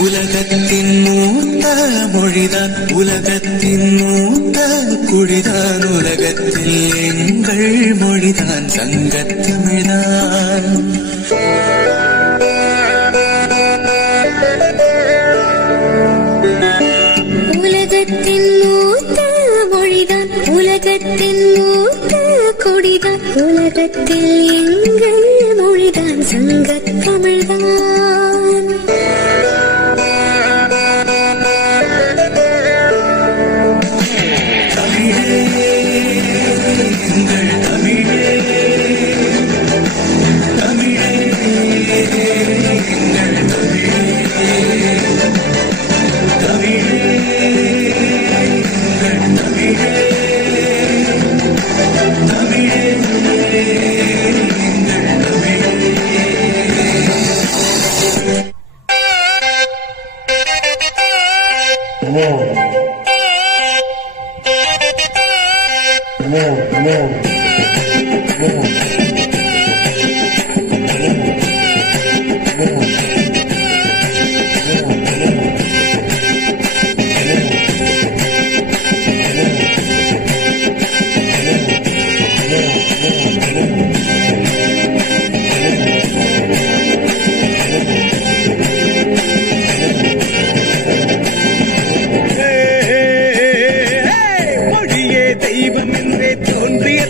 உலகத்தின் மூத்த மொழிதான் உலகத்தின் மூத்த குடிதான் உலகத்தில் எங்கள் மொழிதான் சங்கத்தமிழ்தான். உலகத்தின் மூத்த மொழிதான் உலகத்தின் மூத்த குடிதான் உலகத்தில் எங்கள் மொழிதான் சங்கத்தமிழ்தான்.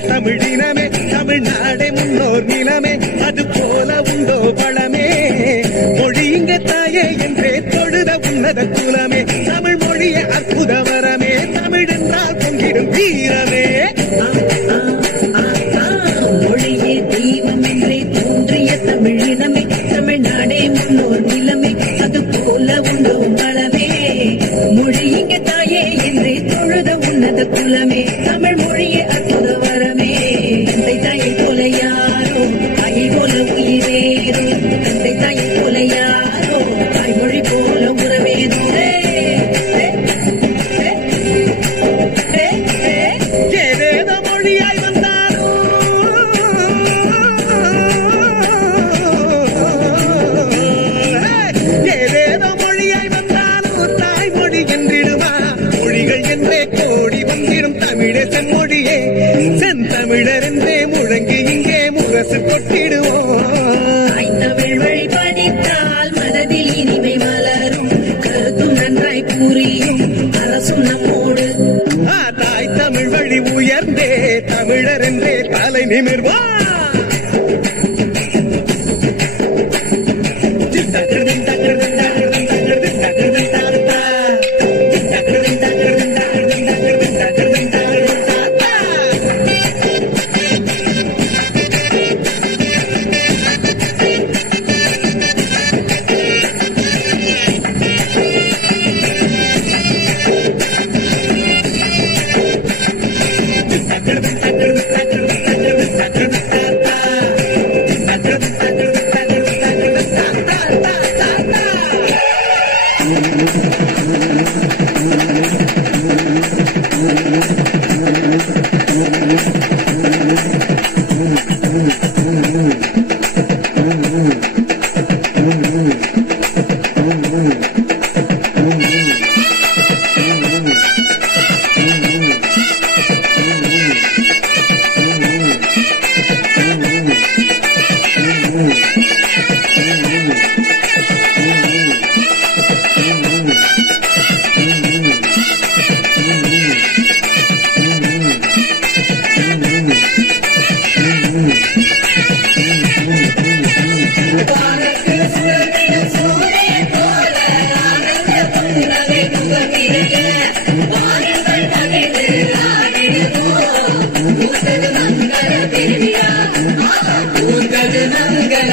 தமிழினமே தமிழ்நாடே முன்னோர் நிலமே அது போல உண்டோ பழமே மொழி இங்க தாயே என்றே தொழுத உன்னத குலமே தமிழ் மொழியே அற்புத வரமே தமிழ் என்றால் பொங்கிடும் வீரமே மொழியே தெய்வம் என்றே தோன்றிய தமிழினமே தமிழ்நாடே முன்னோர் நிலமே அது போல உண்டோ பழமே மொழி இங்க தாயே என்றே தொழுத உன்னத குலமே தமிழ் மொழியே அற்புத வரமே தந்தை தாயை போல யாரோ தாயை போல உயிரேரோ தந்தை தாயை போல யாரோ தாய்மொழி போல உறவேதோ ஏதேதோ மொழியாய் வந்தாரோ ஏதேதோ மொழியாய் வந்தாரோ தாய்மொழி என்றிடுமா மொழிகள் என்றே கோடி வந்திடும் தமிழே செம்மொழியே செந்தமிழர் என்றே முழங்கி இங்கே முரசு கொட்டிடுவோம். தமிழ் வழி படித்தால் மனதில் இனிமை மலரும் கருத்தும் நன்றாய் புரியும் அரசும் நம்மோடு தாய் தமிழ் வழி உயர்ந்தே தமிழர் என்றே தலை நிமிர்வா மங்கள